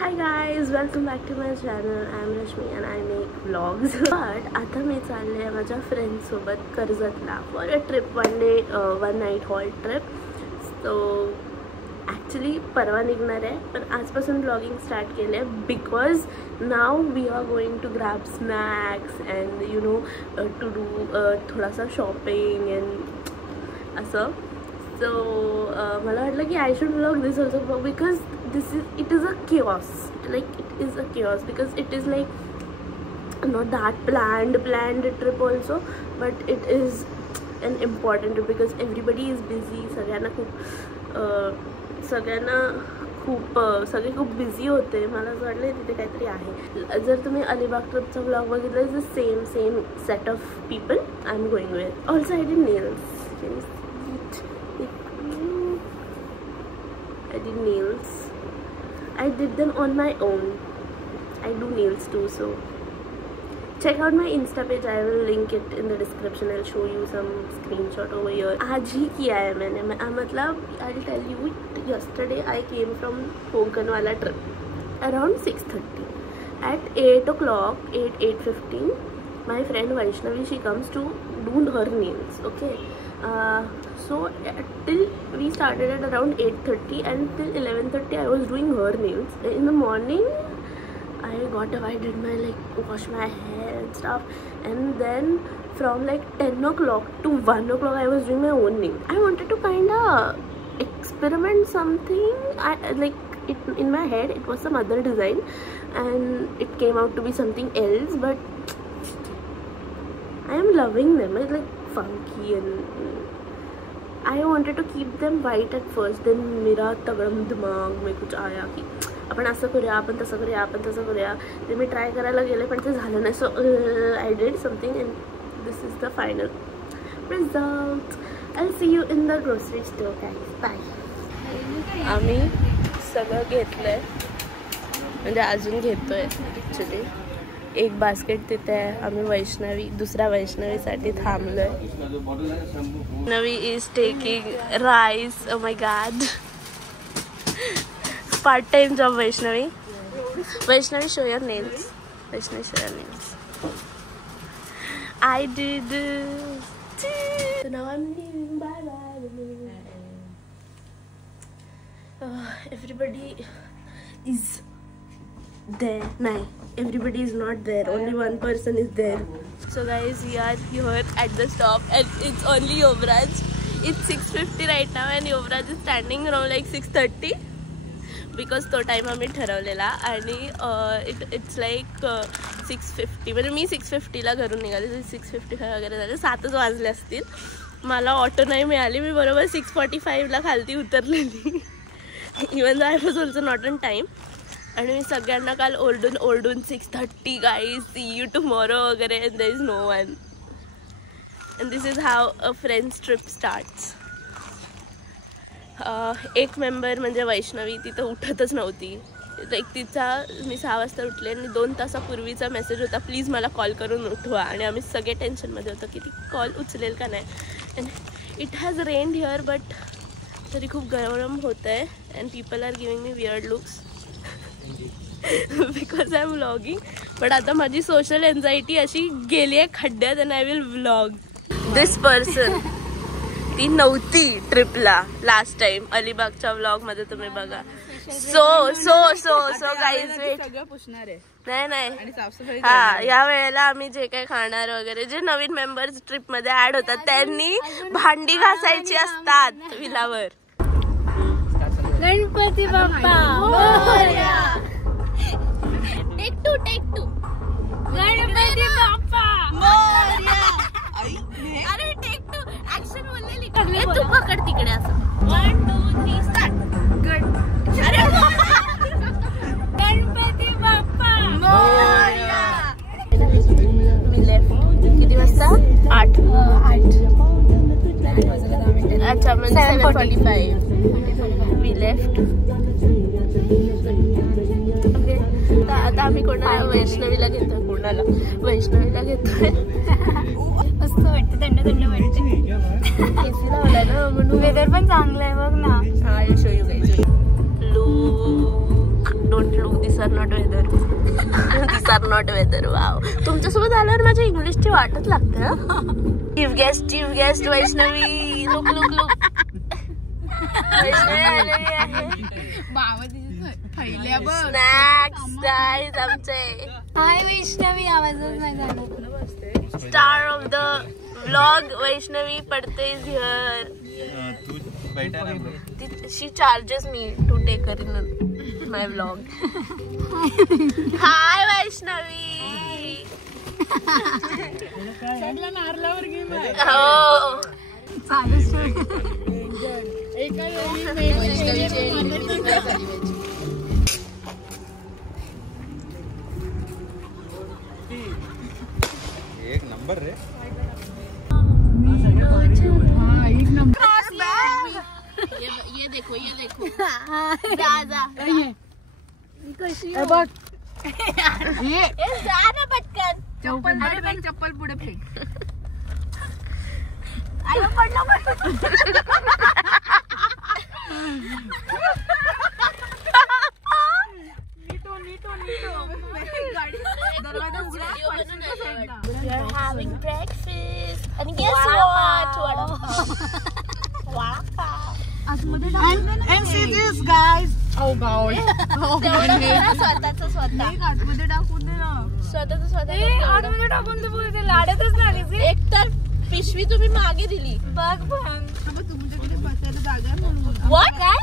Hi guys, welcome back to my channel. I am Rashmi and I make vlogs. But आता मी चालले आहे माझ्या friends सोबत कर्जतला for a trip, one night halt trip. So actually परवा निघणार आहे, पण आजपासून vlogging start केले because now we are going to grab snacks and to do थोडासा shopping and असं. So मला वाटलं की I should vlog this also because it is a chaos. Like it is a chaos because it is like not that planned trip also, but it is an important trip because everybody is busy. सगळे खूप busy होते. मला असं वाटलं तिथे काहीतरी आहे. जर तुम्ही अलिबाग ट्रिपचा व्लॉग बघितला is the same set of people I am going with. Also I did nails. I did them on my own. I do nails too, so check out my Insta page. I will link it in the description. I'll show you some screenshot over here. आज ही KIA है मैंने. मतलब I'll tell you, yesterday I came from Konkan wala trip around 6:30. At 8 o'clock, 8:15, my friend Vaishnavi, she comes to do her nails. Okay. So till we started at around 8:30 and till 11:30 I was doing her nails. In the morning I got up, I did my wash my hair and stuff, and then from 10 o'clock to 1 o'clock I was doing my own nail. I wanted to kinda experiment something. In my head it was some other design and it came out to be something else, but I am loving them. It's like funky and I wanted to keep them white at first. Then मेरा तगड़म दिमाग में कुछ आया कि आपण असं करूया, आपण तसं करूया, आपण तसं करूया. ते मी ट्राय करायला गेले पण ते झालं नाही. So I did something and this is the final result. I'll see you in the grocery store guys. Bye. आम्ही सगळं घेतलंय, म्हणजे अजून घेतोय ॲक्च्युली. एक बास्केट तिथे आहे. आम्ही दुसऱ्या वैष्णवीसाठी थांबलोय. Vaishnavi is taking rice. Oh my god, part time job. Vaishnavi show your nails. Vaishnavi show your nails. I did. So now I'm leaving. Bye. Everybody is there. Nahi, everybody is not there. Only one person is there. So guys, we are here at the stop and it's only Yovraj. It's 6:50 right now and Yovraj is standing around 6:30 because तो time आम्ही ठरवलेला. आणि it's 6:50. म्हणजे मी 6:50 ला घरून निघाले. 6:55 वगैरे झाले. 7च वाजले असतील. मला ऑटो नाही मिळाली. मी बरोबर 6:45 ला खालती उतरलेली. Even I was also not on time. आणि मी सगळ्यांना काल ओरडून 6:30 गाईज, सी यू टुमॉरो वगैरे. And there is no one. And this is how a friends trip starts. एक मेंबर म्हणजे वैष्णवी, ती तर उठतच नव्हती. तिचा मी 6 वाजता उठले आणि 2 तासापूर्वीचा मेसेज होता, प्लीज मला कॉल करून उठवा. आणि आम्ही सगळे टेन्शनमध्ये होतो की ती कॉल उचलेल का नाही. And it has rained here but तरी खूप गरम होत आहे. And people are giving me weird looks because I am vlogging. But आता माझी सोशल एन्झायटी अशी गेली आहे खड्ड्यात. And I will vlog. This person, ती नव्हती ट्रिपला लास्ट टाइम. अलिबागच्या व्लॉग मध्ये तुम्ही बघा. So guys wait. नाही हा, या वेळेला आम्ही जे काही खाणार वगैरे, जे नवीन मेंबर्स ट्रिप मध्ये ऍड होतात त्यांनी भांडी घासायची असतात विलावर. गणपती बाप्पा मोरया. Take to Ganpati Bappa Morya. अरे टेक टू ऍक्शन बोललेली. तू पकड तिकडे असं. 1 2 3 स्टार्ट. अरे गणपती बाप्पा मोरया. मी लेफ्ट किती वाजता? 8. अच्छा, म्हणजे 7:45 वी लेफ्ट. ओके, आता आम्ही कोणाला वैष्णवीला घेतोय. वैष्णवीला घेतोय. मस्त वाटतं, थंड वाटतं. एसी लावलाय ना म्हणून. वेदर पण चांगलं आहे बघ ना. हा, show you guys. Look, don't look this this are not weather. This are not weather. Wow, तुमच्यासोबत आल्यावर माझ्या इंग्लिशची वाटच लागते. Chief guest Vaishnavi. Look look look. Vaishnavi आलेली आहे. स्नॅक्स गाईज आमचे. हाय वैष्णवी. आवाजच नाही झाला. Star of the vlog Vaishnavi Padte is here. She charges me to take her in my vlog. Hi Vaishnavi. हो एक नंबर रे. ये देखो जा कशी बघ ये जा ना पटकन. चप्पल पुढे फेक. अरे पडलं दरवाजा उघडा. We are having breakfast and guess what? And see this guys. Oh god. स्वतःच टाकून ते बोलते लाडतच नाही. एक तर पिशवी तुम्ही मागे दिली. बघ पण तुमच्याकडे बसायला जागा आहे. What? काय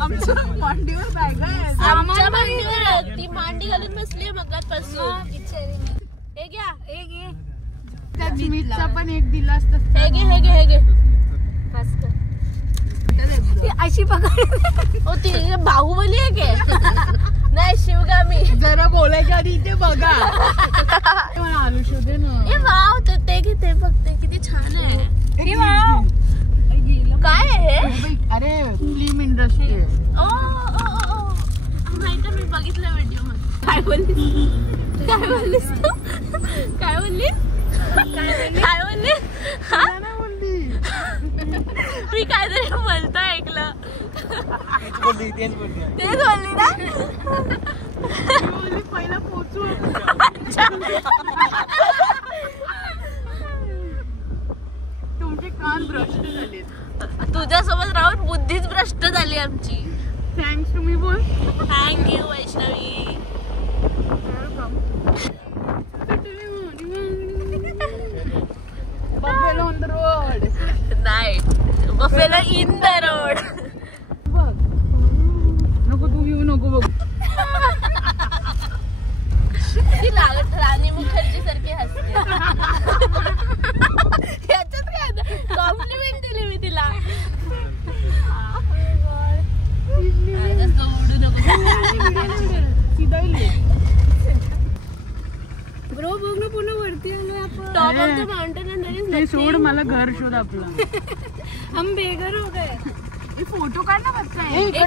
आमच्या मांडीवर बॅग आहे. आमच्या मांडीवर ती मांडी घालून बसली मगाचपासून. हे घ्या. त्यात मीठचा पण एक दिला असता. हे घे अशी पकड. ओ ती बाहुबली आहे के नाही शिवगामी. जरा बोलायच्या आधी इथे बघा. आलू शोधे ना. ए वाव, तर ते घेते फक्त. किती छान आहे. काय आहे हे? अरे फिल्म इंडस्ट्री. ओ माहिती मी बघितलं व्हिडिओ मध्ये. काय बोललीस तू? काय बोललीस? मी काहीतरी बोलतो ऐकलं. तेच बोलली ना. पहिला पोचू. तुमचे कान भ्रष्ट झाले. तुझ्यासोबत राहून बुद्धीच भ्रष्ट झाली आमची. थँक्स तुम्ही बोल. Thank you Vaishnavi. Buffalo on the road. नाही, Buffalo in the road. बघ नको तू येऊ नको बघ. ती लागत राणी मुखर्जी सारखी हसते. याच्यात काय कॉम्प्लिमेंट दिली मी तिला. उडू नको. ब्रो बघ ना पुन्हा वरती आलोय आपण. Top of the mountain and there is ते सोड मला घर शोध आपला. हम बेघर हो गए. ये फोटो काढ ना बच्चा.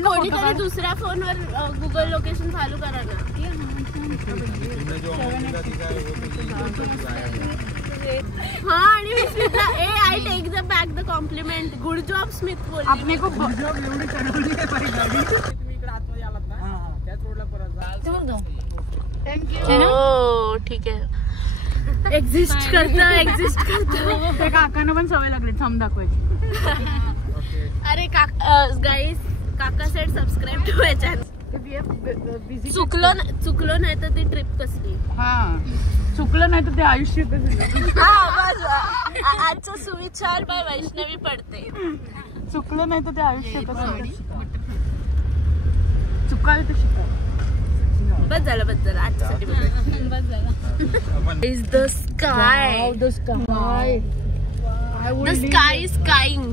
कोणीतरी दुसऱ्या फोनवर गुगल लोकेशन चालू करा ना. हाँ आणि मी स्मिथला ए I take the back the compliment. Good job Smith बोलली. आपने को गुड जॉब एवढी चढवली आहे बाई गाडी. तुम्ही इकडे आतमध्ये आलात ना. हां त्याच रोडला परत जा. थँक्यू. ओ ठीक आहे. एक्झिस्ट करता. त्या काकांना पण सवय लागली थंब दाखवायची. अरे गाईज काका set subscribe to my channel. चुकलो नाही तर ती ट्रिप कसली. हा चुकलं नाही तर ते आयुष्य आजचा सुविचार बाय वैष्णवी पडते. चुकलं नाही तर ते आयुष्य चुकाल तर शिकाल. बस झालं आजच्यासाठी बस झालं. Is the sky. The sky is skying.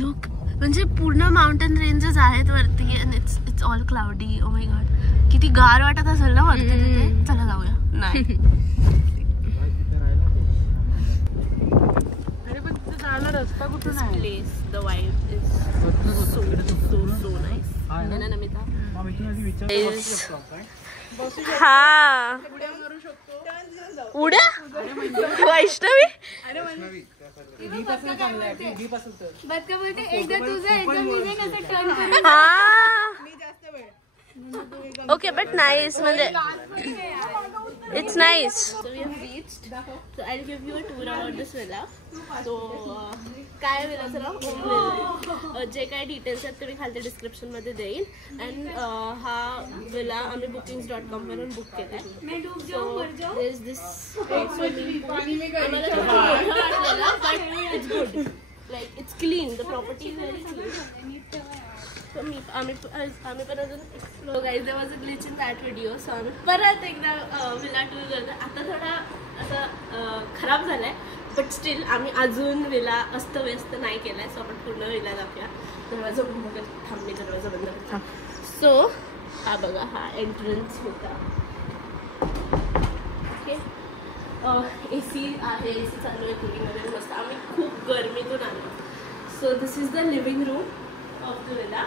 Look म्हणजे पूर्ण माउंटेन रेंजेस आहेत वरती and it's all cloudy. Oh my god, किती गार वाटत असेल ना वरती तिथे. चला जाऊया. नाही अरे पण तिथे जायला रस्ता कुठून आहे. Place the vibe is so nice. ना नमिता. हा उड्या वैष्णवी. एकदा तुझं एकदा मी नाही कसं टर्न करून. हा मी जास्त वेळ Okay, but nice. It's nice. So we have reached. So I'll give you a tour about this villa. So काय विलाचं नाव जे काय डिटेल्स आहेत ते मी खालच्या डिस्क्रिप्शन मध्ये देईन. अँड हा विला आम्ही bookings.com वरून बुक केलाय. So there is this swimming pool. आम्हाला थोडं मोठं वाटलेलं but it's good. Like it's clean. The property is very clean. So आम्ही पण अजून explore guys there was a glitch in that video. So आम्ही परत एकदा विला टूर करतो. आता थोडा असं खराब झालाय बट स्टील आम्ही अजून विला अस्तव्यस्त नाही केलाय. सो आपण पूर्ण विला दाखवूया. दरवाजा बंद कर. थांब मी दरवाजा बंद करतो. सो हा बघा हा एंट्रन्स होता. ओके AC आहे. AC चालू आहे. कुलिंग वगैरे मस्त. आम्ही खूप गरमीतून आलो. So this is the living room of the villa.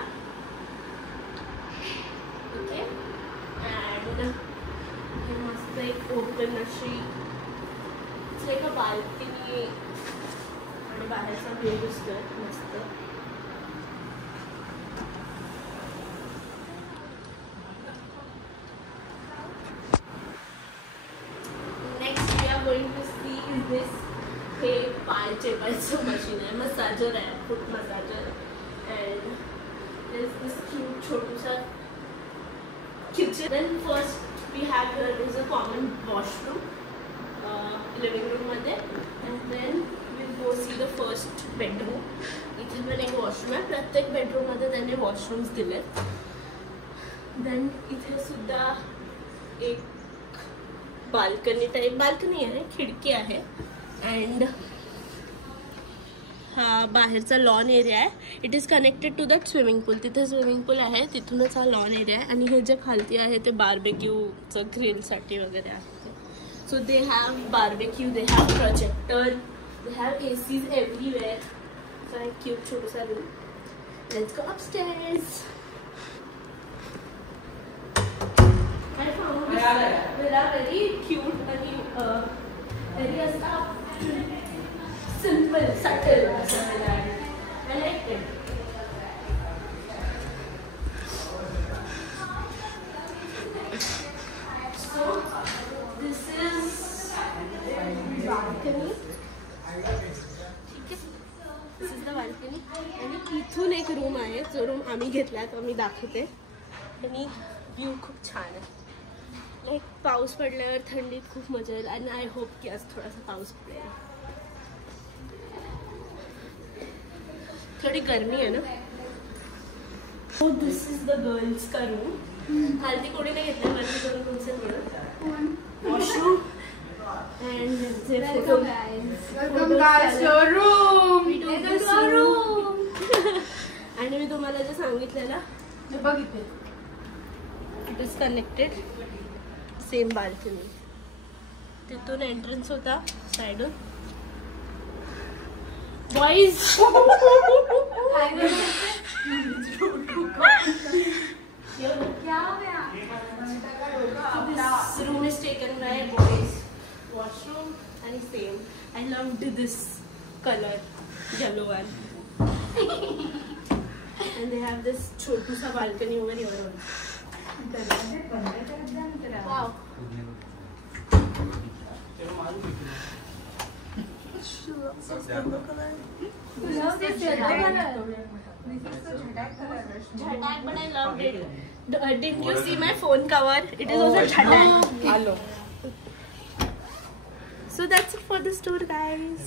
Okay, and it must like open ashi. It's like a balcony. And बाहेरचा view दिसतोय मस्त. Next we are going to see is this हे पाय चेपायचं मशीन आहे. Massager आहे. फूट massager. And there's this cute chotusa kitchen. Then first we have here is a common washroom, living room मध्ये. And then we'll go see the first bedroom. इथे पण एक washroom आहे. प्रत्येक बेडरूम मध्ये त्यांनी वॉशरूम्स दिलेत. Then इथे सुद्धा एक बाल्कनी टाइप बाल्कनी आहे. खिडकी आहे. And हा बाहेरचा लॉन एरिया आहे. It is connected to that swimming pool. तिथे स्विमिंग पूल आहे. तिथूनच हा लॉन एरिया आहे. आणि हे जे खालती आहे ते बार्बेक्यूचं ग्रिलसाठी वगैरे आहे. So they have barbecue. They have projector. They have ACs everywhere. So एक क्यूट छोटूसा room. Let's go upstairs. I found this villa very cute आणि व्हेरी असा simple, subtle. I like it. So this is balcony. ठीक आहे. This is the balcony. आणि इथून एक room आहे. जो रूम आम्ही घेतला तो आम्ही दाखवते. आणि व्ह्यू खूप छान आहे. लाईक पाऊस पडल्यावर थंडीत खूप मजा येईल. आणि आय होप की आज थोडासा पाऊस पडेल. थोड़ी गर्मी है ना. So this is the girls का रूम. खालती कोणी नाही घेतलं. वरती दोन रूम्स आहेत मिळून. वॉशरूम अँड आणि मी तुम्हाला जे सांगितलेलं बघितले it is connected same balcony. तिथून एंट्रन्स होता साइडून. Boys, this room is taken by boys' washroom and same. I loved this color, yellow one. And they have this chotusa balcony over here also. Wow. Jhatak, but I loved it. Didn't you see my phone cover? It is also Jhatak. So that's it for this tour, guys.